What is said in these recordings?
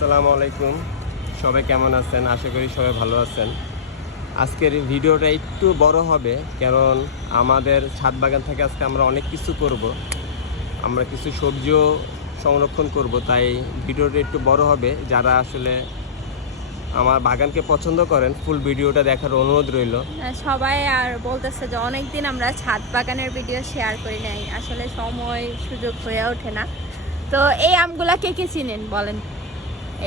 আসসালামু আলাইকুম, সবাই কেমন আছেন? আশা করি সবাই ভালো আছেন। আজকের ভিডিওটা একটু বড় হবে, কারণ আমাদের ছাদ বাগান থেকে আজকে আমরা অনেক কিছু করব। আমরা কিছু সবজিও সংরক্ষণ করব, তাই ভিডিওটা একটু বড় হবে। যারা আসলে আমার বাগানকে পছন্দ করেন, ফুল ভিডিওটা দেখার অনুরোধ রইল। সবাই আর বলতেছে যে অনেকদিন আমরা ছাদ বাগানের ভিডিও শেয়ার করি নাই, আসলে সময় সুযোগ হয়ে ওঠে না। তো এই আমগুলা কে কে চিনেন বলেন?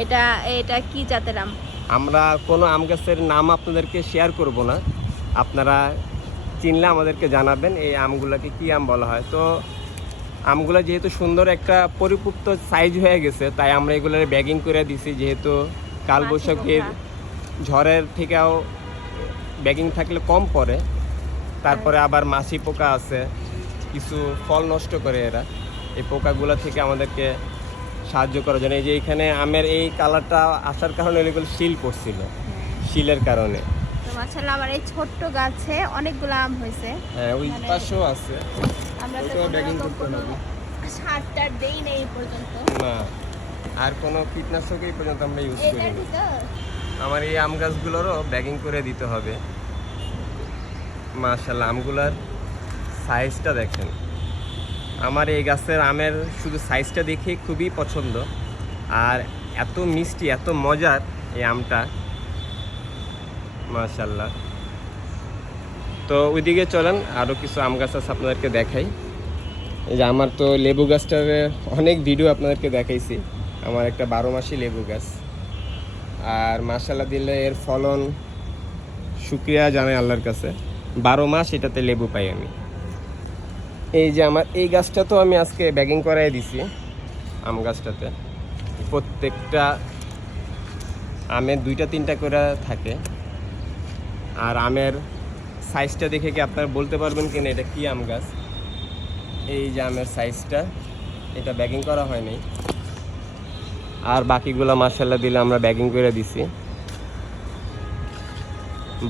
এটা এটা কি জাতের আম? আমরা কোনো আম গাছের নাম আপনাদেরকে শেয়ার করব না, আপনারা চিনলে আমাদেরকে জানাবেন এই আমগুলোকে কী আম বলা হয়। তো আমগুলো যেহেতু সুন্দর একটা পরিপুক্ত সাইজ হয়ে গেছে, তাই আমরা এগুলোর ব্যাগিং করে দিছি। যেহেতু কালবৈশাখীর ঝড়ের থেকেও ব্যাগিং থাকলে কম পড়ে, তারপরে আবার মাছি পোকা আছে, কিছু ফল নষ্ট করে এরা। এই পোকাগুলো থেকে আমাদেরকে সাহায্য করার জন্য এই যে এখানে আমের এই কালারটা আসার কারণে এগুলো শিল পড়ছিল, শিলের কারণে। তো মাশাআল্লাহ আমার এই ছোট্ট গাছে অনেকগুলো আম হয়েছে। হ্যাঁ, ওই পাশেও আছে। আমরা তো ব্যাগিং করতে হবে। সারটা দেই নেই এই পর্যন্ত না, আর কোনো কীটনাশক এই পর্যন্ত আমরা ইউজ করি এটার না। ভিতর আমার এই আম গাছগুলোরও ব্যাগিং করে দিতে হবে। মাশাআল্লাহ, আমগুলার সাইজটা দেখেন। আমার এই গাছের আমের শুধু সাইজটা দেখে খুবই পছন্দ, আর এত মিষ্টি, এত মজার এই আমটা, মাশাআল্লাহ। তো ওইদিকে চলেন, আরও কিছু আম গাছ আছে আপনাদেরকে দেখাই। এই যে আমার তো লেবু গাছটার অনেক ভিডিও আপনাদেরকে দেখাইছি। আমার একটা 12 মাসি লেবু গাছ, আর মাশাআল্লাহ দিলে এর ফলন শুকরিয়া জানাই আল্লাহর কাছে। 12 মাস এটাতে লেবু পাই আমি। এই যে আমার এই গাছটা তো আমি আজকে ব্যাগিং করাই দিছি। আম গাছটাতে প্রত্যেকটা আমের 2-3টা করে থাকে। আর আমের সাইজটা দেখে কি আপনারা বলতে পারবেন কিনা এটা কি আম গাছ? এই যে আমের সাইজটা, এটা ব্যাগিং করা হয়নি। আর বাকিগুলো মাশাআল্লাহ দিলে আমরা ব্যাগিং করে দিছি।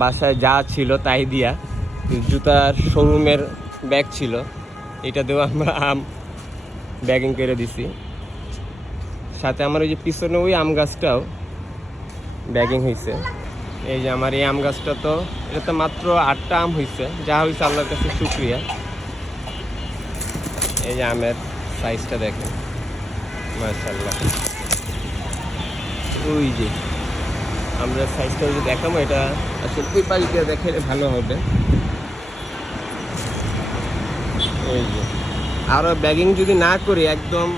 বাসায় যা ছিল তাই দিয়া, জুতার শোরুমের ব্যাগ ছিল, এটা দিয়েও আমরা আম ব্যাগিং করে দিছি। সাথে আমার ওই যে পিছনে ওই আম গাছটাও ব্যাগিং হয়েছে। এই যে আমার এই আম গাছটা, তো এটা তো মাত্র 8টা আম হয়েছে, যা হয়েছে আল্লাহর কাছে শুকরিয়া। এই যে আমের সাইজটা দেখেন, মাশাআল্লাহ। ওই যে আমরা সাইজটা যদি দেখাবো, এটা আসলে ওই পাশ দিয়ে দেখলে ভালো হবে। এই যে আরও ব্যাগিং যদি না করি, একদম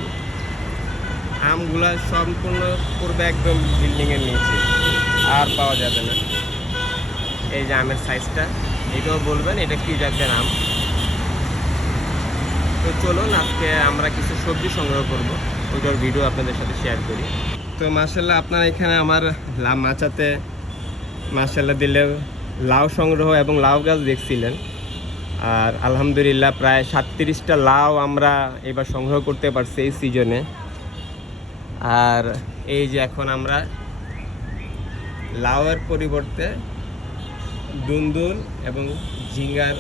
আমগুলা সম্পূর্ণ করবে একদম বিল্ডিংয়ের নিচে, আর পাওয়া যাবে না। এই যে আমের সাইজটা, এটাও বলবেন এটা কি জাতের আম। তো চলুন আজকে আমরা কিছু সবজি সংগ্রহ করব, ওইটার ভিডিও আপনাদের সাথে শেয়ার করি। তো মাশাআল্লাহ আপনারা এখানে আমার মাচাতে মাশাআল্লাহ দিলে লাউ সংগ্রহ এবং লাউ গাছ দেখছিলেন। আর আলহামদুলিল্লাহ প্রায় 37টা লাউ আমরা এবার সংগ্রহ করতে পারছি এই সিজনে। আর এই যে এখন আমরা লাউয়ের পরিবর্তে দুন্দুল এবং ঝিঙ্গার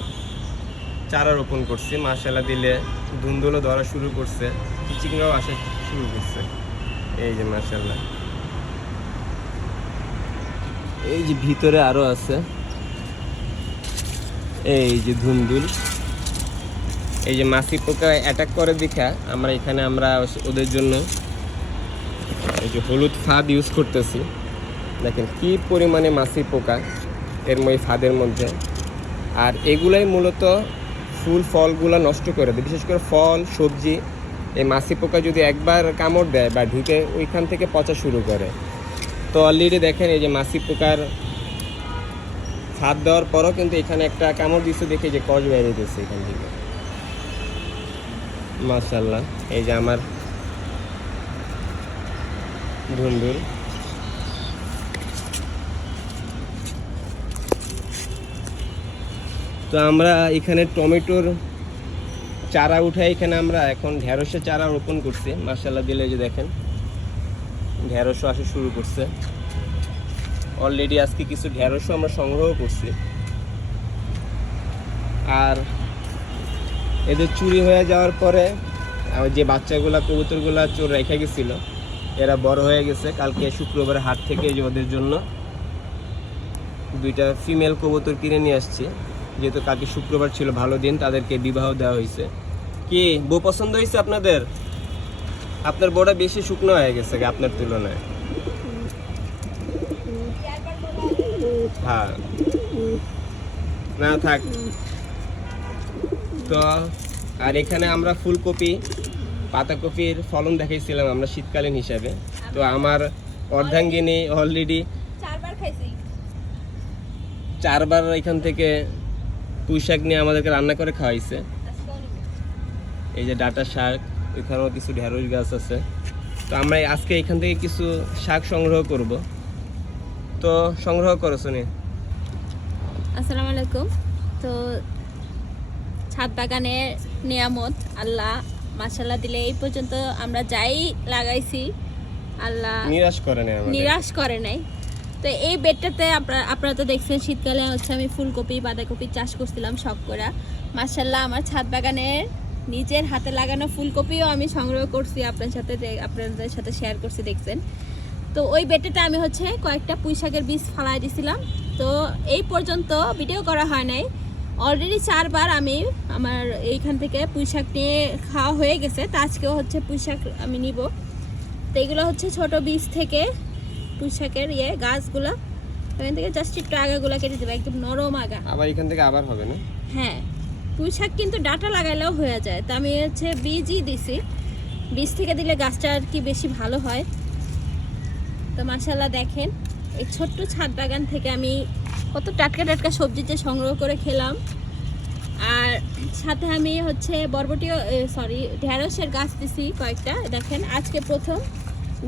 চারা রোপণ করছি। মাশাআল্লাহ দিলে দুন্দুলও ধরা শুরু করছে, চিংড়াও আসা শুরু করছে। এই যে মাশাআল্লাহ, এই যে ভিতরে আরও আছে। এই যে ধুন্দুল, এই যে মাছি পোকা অ্যাটাক করে দেখা আমরা এখানে ওদের জন্য এই যে হলুদ ফাঁদ ইউজ করতেছি। দেখেন কি পরিমাণে মাছি পোকা এর ফাঁদের মধ্যে। আর এগুলাই মূলত ফুল ফলগুলো নষ্ট করে দেয়, বিশেষ করে ফল সবজি। এই মাছি পোকা যদি একবার কামড় দেয় বা ঢুকে, ওইখান থেকে পচা শুরু করে। তো অলরেডি দেখেন এই যে মাছি পোকার ফাঁদ দেওয়ার পরও কিন্তু এখানে একটা কামড় দিচ্ছে, দেখে যে কষ বেরিয়ে দিচ্ছে এখান থেকে। মাশাআল্লাহ, এই যে আমার ধুন্দুল। তো আমরা এখানে টমেটোর চারা উঠাই, এখানে আমরা এখন ঢেঁড়সের চারা রোপণ করছি। মাশাআল্লাহ দিলে যে দেখেন ঢেঁড়সও আসা শুরু করছে। অলরেডি আজকে কিছু ঢেঁড়সও আমরা সংগ্রহ করছি। আর এদের চুরি হয়ে যাওয়ার পরে যে বাচ্চাগুলা কবুতরগুলা চোর রেখে গেছিল, এরা বড় হয়ে গেছে। কালকে শুক্রবার হাট থেকে এই যে ওদের জন্য 2টা ফিমেল কবুতর কিনে নিয়ে আসছি, যেহেতু কালকে শুক্রবার ছিল, ভালো দিন, তাদেরকে বিবাহ দেওয়া হয়েছে। কি বউ পছন্দ হয়েছে আপনাদের? আপনার বউটা বেশি শুকনো হয়ে গেছে আপনার তুলনায়। হ্যাঁ, না থাক তো। আর এখানে আমরা ফুলকপি, পাতাকপির ফলন দেখাইছিলাম আমরা শীতকালীন হিসাবে। তো আমার অর্ধাঙ্গিনী অলরেডি 4বার খাইছি। 4বার এখান থেকে পুঁই শাক নিয়ে আমাদেরকে রান্না করে খাওয়াইছে। এই যে ডাঁটা শাক, এখানেও কিছু ঢেঁড়স গাছ আছে। তো আমরা আজকে এখান থেকে কিছু শাক সংগ্রহ করব। তো সংগ্রহ করো শুনি। আসসালামু আলাইকুম। তো ছাদ বাগানের নিয়ামত আল্লাহ মাশাআল্লাহ দিলে এই পর্যন্ত আমরা যাই লাগাইছি আল্লাহ নিরাশ করে না আমাদের। নিরাশ করে নাই। তো এই বেডটাতে আপনারা তো দেখছেন শীতকালে হচ্ছে আমি ফুলকপি বাঁধাকপি চাষ করছিলাম শখ করে। মাশাআল্লাহ আমার ছাদ বাগানের নিজের হাতে লাগানো ফুলকপিও আমি সংগ্রহ করছি, আপনাদের সাথে শেয়ার করছি, দেখছেন। তো ওই বেডটাতে আমি হচ্ছে কয়েকটা পুঁই শাকের বীজ ফালাই দিয়েছিলাম। তো এই পর্যন্ত ভিডিও করা হয় নাই, অলরেডি 4বার আমি আমার এইখান থেকে পুঁই শাক নিয়ে খাওয়া হয়ে গেছে। তো আজকেও হচ্ছে পুঁই শাক আমি নিব। তো এগুলো হচ্ছে ছোট বীজ থেকে পুঁই শাকের গাছগুলো, এখান থেকে জাস্ট একটু আগাগুলো কেটে দেবো, একদম নরম আগা। আবার এখান থেকে আবার হবে না? হ্যাঁ, পুঁই শাক কিন্তু ডাঁটা লাগাইলেও হয়ে যায়। তো আমি হচ্ছে বীজই দিছি, বীজ থেকে দিলে গাছটা আর কি বেশি ভালো হয়। তো মাশাআল্লাহ দেখেন এই ছোট্ট ছাদ বাগান থেকে আমি কত টাটকা টাটকা সবজি যে সংগ্রহ করে খেলাম। আর সাথে আমি হচ্ছে ঢেঁড়সের গাছ দিছি কয়েকটা। দেখেন আজকে প্রথম,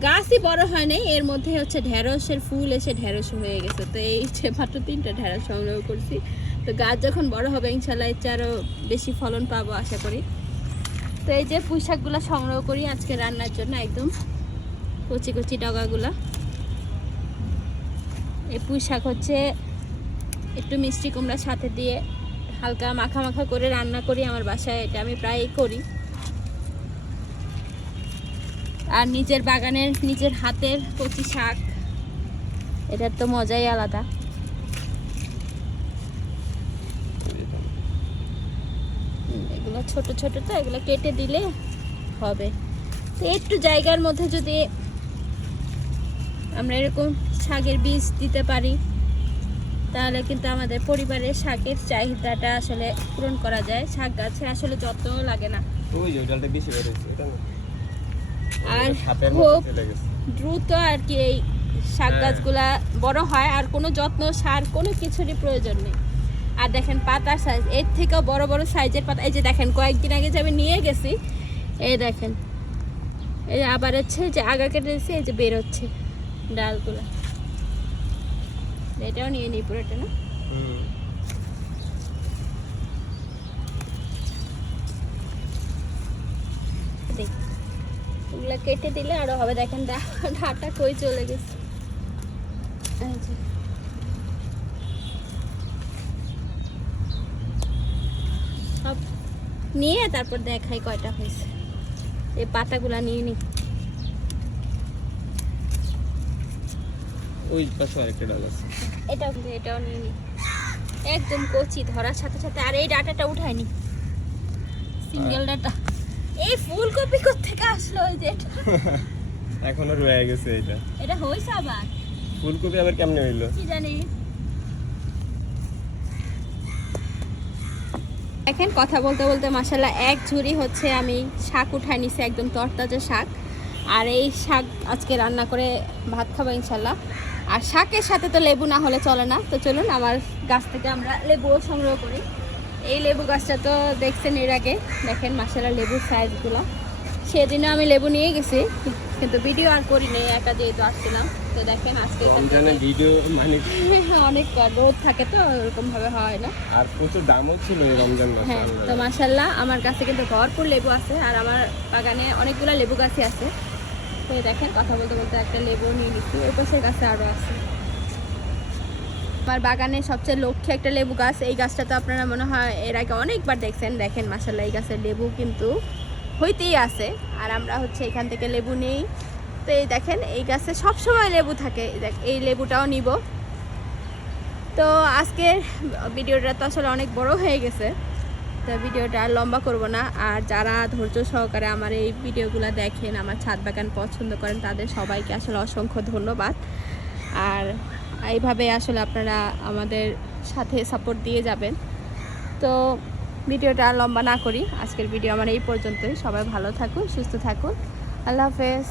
গাছই বড় হয় নাই, এর মধ্যে হচ্ছে ঢেঁড়সের ফুল এসে ঢেঁড়স হয়ে গেছে। তো এই মাত্র 3টা ঢেঁড়স সংগ্রহ করছি। তো গাছ যখন বড় হবে ইনশাল্লাহ এর চেয়ে আরও বেশি ফলন পাবো আশা করি। তো এই যে পুঁই শাকগুলো সংগ্রহ করি আজকে রান্নার জন্য, একদম কচি কচি ডগাগুলা। এই পুঁই শাক হচ্ছে একটু মিষ্টি কুমড়ার সাথে দিয়ে হালকা মাখা মাখা করে রান্না করি আমার বাসায়, এটা আমি প্রায়ই করি। আর নিজের বাগানের নিজের হাতের কচি শাক, এটার তো মজাই আলাদা। এগুলো ছোট ছোট, তো এগুলো কেটে দিলে হবে। তো একটু জায়গার মধ্যে যদি আমরা এরকম শাকের বীজ দিতে পারি তাহলে কিন্তু আমাদের পরিবারের শাকের চাহিদাটা আসলে পূরণ করা যায়। শাক গাছে আসলে যত্নও লাগে না, ওই যে ডালটা বেশি বের হয়েছে এটা না, আর সাপের খুব মতো চলে গেছে। দ্রুত আর কি এই শাক গাছগুলা বড় হয়, আর কোনো যত্ন সার কোনো কিছুরই প্রয়োজন নেই। আর দেখেন পাতার সাইজ এর থেকেও বড় বড় সাইজের পাতা। এই যে দেখেন কয়েকদিন আগে যে আমি নিয়ে গেছি, এই দেখেন এই আবার হচ্ছে যে আগা কেটে দিয়েছি, এই যে বের হচ্ছে ডালগুলা। এটাও নিয়ে নিই পুরোটা না। এগুলা কেটে দিলে আরো হবে। দেখেন ডাটা কই চলে গেছে। সব নিয়ে তারপর দেখাই কয়টা হয়েছে। এই পাতাগুলা নিয়ে নি। ওই পাশে আরেকটা ডাল আছে, এটাও নিয়ে নি। একদম কচি ধরার সাথে সাথে। আর এই ডাটাটা উঠায়নি, সিঙ্গেল ডাটা। এই ফুলকপি কোত্থেকে আসলো? ওই যে এখনো রয়ে গেছে। এটা হইছে আবার ফুলকপি আবার কেমনে হইলো কি জানি। দেখেন কথা বলতে বলতে মাশাআল্লাহ এক ঝুড়ি হচ্ছে আমি শাক উঠাই নিছি, একদম তরতাজা শাক। আর এই শাক আজকে রান্না করে ভাত খাবো ইনশাল্লাহ। আর শাকের সাথে তো লেবু না হলে চলে না। তো চলুন আমার গাছ থেকে আমরা লেবুও সংগ্রহ করি। এই লেবু গাছটা তো দেখছেন এর আগে, দেখেন মাশাআল্লাহ লেবুর সাইজগুলো। সেদিনও আমি লেবু নিয়ে গেছি, কিন্তু ভিডিও আর করি নাই, একা যেহেতু আসছিলাম। তো দেখেন আজকে ভিডিও মানে অনেক রোদ থাকে তো ওরকম ভাবে হয় না। আর প্রচুর দামও ছিল এই রমজান মাসে। হ্যাঁ, তো মাশাআল্লাহ আমার কাছে কিন্তু ভরপুর লেবু আছে, আর আমার বাগানে অনেকগুলো লেবু গাছই আছে। তো দেখেন কথা বলতে বলতে একটা লেবু নিয়ে নিচ্ছি, ওই পাশের গাছে আরও আছে। আমার বাগানে সবচেয়ে লক্ষ্যে একটা লেবু গাছ। এই গাছটা তো আপনারা মনে হয় এর আগে অনেকবার দেখছেন। দেখেন মাশাআল্লাহ এই গাছের লেবু কিন্তু হইতেই আছে। আর আমরা হচ্ছে এখান থেকে লেবু নেই, তো এই দেখেন এই গাছে সবসময় লেবু থাকে, এই লেবুটাও নিব। তো আজকের ভিডিওটা তো আসলে অনেক বড় হয়ে গেছে, তো ভিডিওটা আর লম্বা করব না। আর যারা ধৈর্য সহকারে আমার এই ভিডিওগুলো দেখেন, আমার ছাদ বাগান পছন্দ করেন, তাদের সবাইকে আসলে অসংখ্য ধন্যবাদ। আর এইভাবে আসলে আপনারা আমাদের সাথে সাপোর্ট দিয়ে যাবেন। তো ভিডিওটা আর লম্বা না করি, আজকের ভিডিও আমার এই পর্যন্তই। সবাই ভালো থাকুন, সুস্থ থাকুন, আল্লাহ হাফেজ।